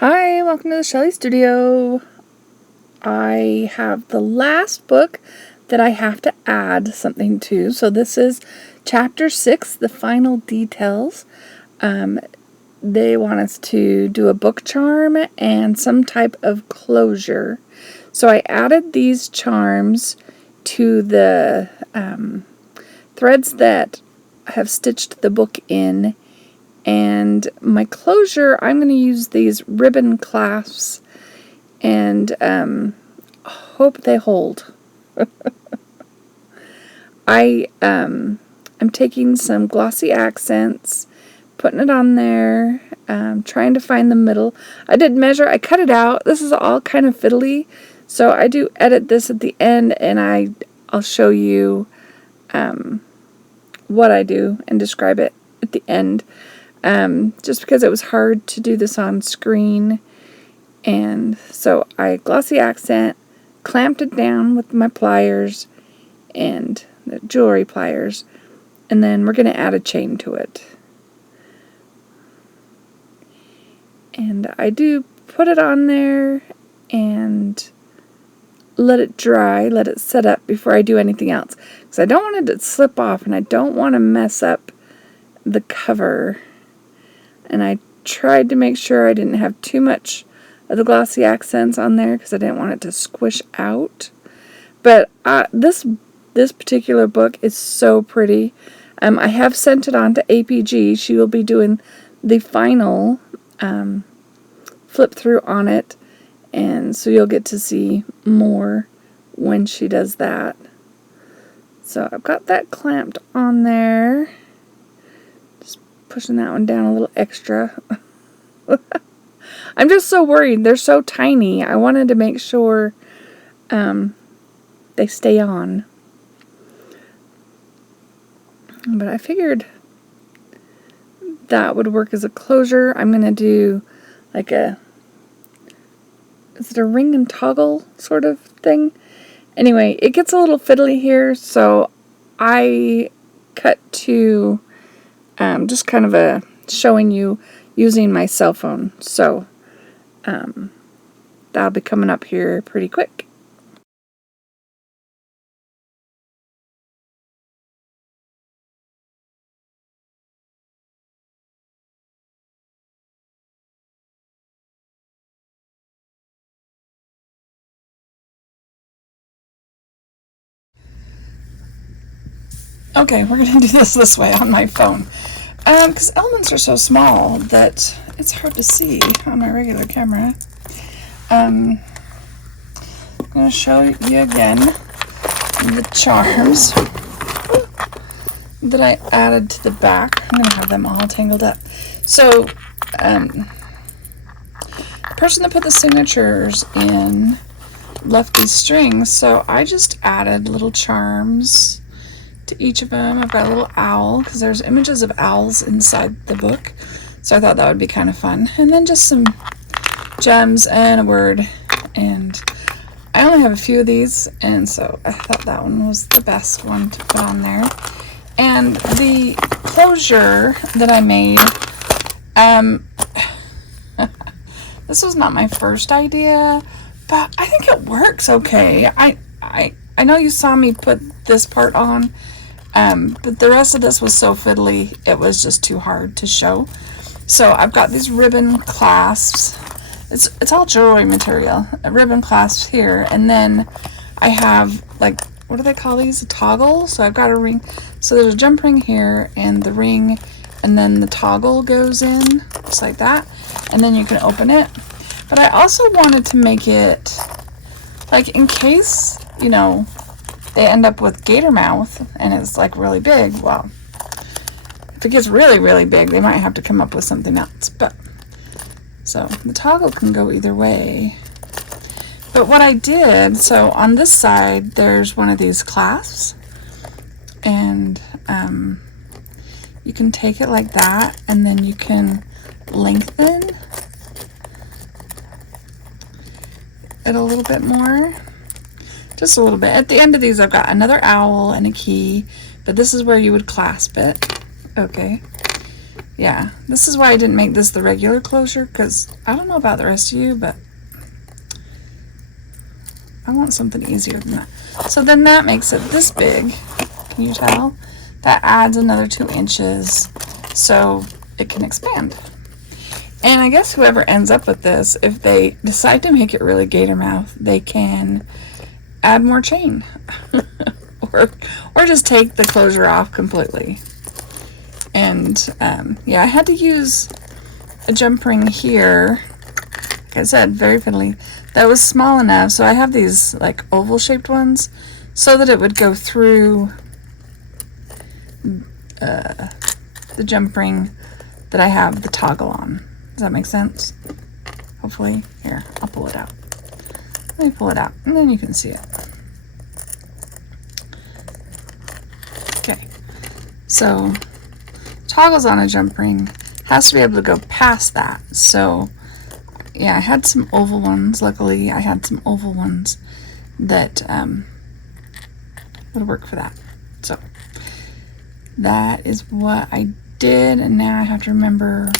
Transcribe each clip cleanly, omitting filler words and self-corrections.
Hi, welcome to the Shelley Studio. I have the last book that I have to add something to. So this is chapter 6, the final details. They want us to do a book charm and some type of closure. So I added these charms to the threads that have stitched the book in. And my closure, I'm going to use these ribbon clasps and hope they hold. I'm taking some glossy accents, putting it on there, trying to find the middle. I did measure, I cut it out. This is all kind of fiddly, so I do edit this at the end, and I'll show you what I do and describe it at the end. Just because it was hard to do this on screen. And so I glossy accent, clamped it down with my pliers and the jewelry pliers, and then we're going to add a chain to it. And I do put it on there and let it dry, let it set up before I do anything else. Because I don't want it to slip off and I don't want to mess up the cover. And I tried to make sure I didn't have too much of the glossy accents on there because I didn't want it to squish out. But this particular book is so pretty. I have sent it on to APG. She will be doing the final flip through on it. And so you'll get to see more when she does that. So I've got that clamped on there. Pushing that one down a little extra. I'm just so worried. They're so tiny. I wanted to make sure they stay on. But I figured that would work as a closure. I'm going to do like is it a ring and toggle sort of thing? Anyway, it gets a little fiddly here, so I cut to just kind of showing you using my cell phone. So that'll be coming up here pretty quick. Okay, we're going to do this way on my phone. Because elements are so small that it's hard to see on my regular camera. I'm going to show you again the charms that I added to the back. I'm going to have them all tangled up. So, the person that put the signatures in left these strings, so I just added little charms to each of them. I've got a little owl because there's images of owls inside the book, so I thought that would be kind of fun. And then just some gems and a word, and I only have a few of these, and so I thought that one was the best one to put on there. And the closure that I made, this was not my first idea, but I think it works okay. I know you saw me put this part on, but the rest of this was so fiddly, it was just too hard to show. So I've got these ribbon clasps. It's all jewelry material. Ribbon clasps here, and then I have, like, what do they call these? A toggle. So I've got a ring. So there's a jump ring here, and the ring, and then the toggle goes in, just like that. And then you can open it. But I also wanted to make it, like, in case, you know, they end up with gator mouth and it's like really big. Well, if it gets really, really big, they might have to come up with something else. But so the toggle can go either way. But what I did, so on this side, there's one of these clasps, and you can take it like that, and then you can lengthen it a little bit more. Just a little bit. At the end of these, I've got another owl and a key, but this is where you would clasp it. Okay. yeah, this is why I didn't make this the regular closure, because I don't know about the rest of you, but I want something easier than that. So then that makes it this big. Can you tell? That adds another 2 inches so it can expand. And I guess whoever ends up with this, if they decide to make it really gator mouth, they can add more chain or just take the closure off completely. And yeah, I had to use a jump ring here, like I said, very fiddly, that was small enough. So I have these like oval shaped ones so that it would go through the jump ring that I have the toggle on. Does that make sense? Hopefully. Here, I'll pull it out. Let me pull it out and then you can see it. Okay, so toggles on a jump ring has to be able to go past that. So yeah, I had some oval ones. Luckily I had some oval ones that would work for that. So that is what I did, and now I have to remember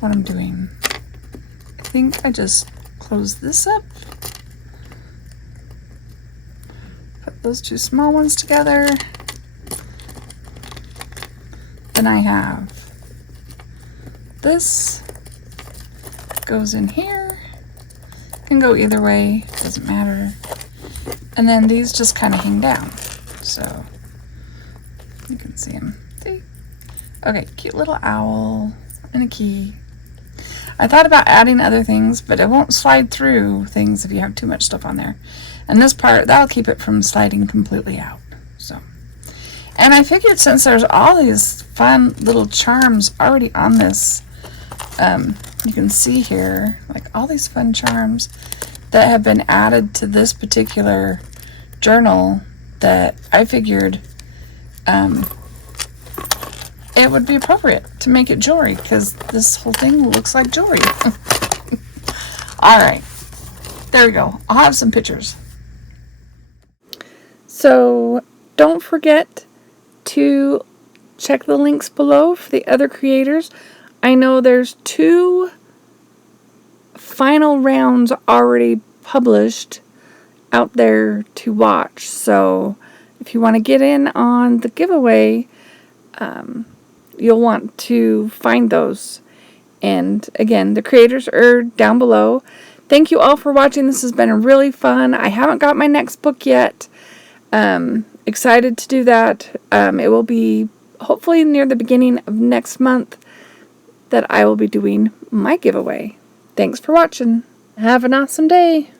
what I'm doing. I think I just close this up, put those 2 small ones together. Then I have this goes in here, can go either way, doesn't matter. And then these just kind of hang down, so you can see them. See? Okay, cute little owl and a key. I thought about adding other things, but it won't slide through things if you have too much stuff on there. And this part, that'll keep it from sliding completely out. So, and I figured since there's all these fun little charms already on this, you can see here, like all these fun charms that have been added to this particular journal, that I figured it would be appropriate to make it jewelry, because this whole thing looks like jewelry. All right, there we go. I'll have some pictures. So don't forget to check the links below for the other creators. I know there's 2 final rounds already published out there to watch. So if you want to get in on the giveaway, you'll want to find those. And again, the creators are down below. Thank you all for watching. This has been really fun. I haven't got my next book yet. Excited to do that. It will be hopefully near the beginning of next month that I will be doing my giveaway. Thanks for watching. Have an awesome day.